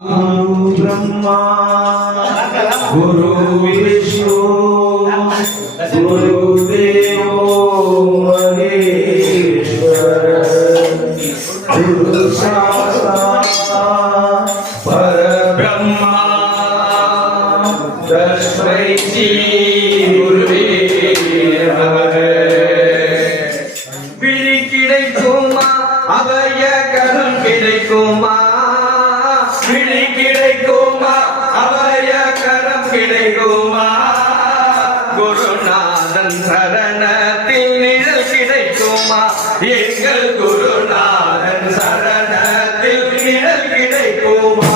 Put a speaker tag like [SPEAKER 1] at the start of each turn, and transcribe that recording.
[SPEAKER 1] ब्रह्मा गुरु विष्णु गुरुदेव महेश्वर गुरु पर ब्रह्मा तस्मै கிடைக்குமா? குருநாதன் சரணத்தில் நிழல் கிடைக்குமா எங்கள் குருநாதன் சரணத்தில் நிழல் கிடைக்குமா?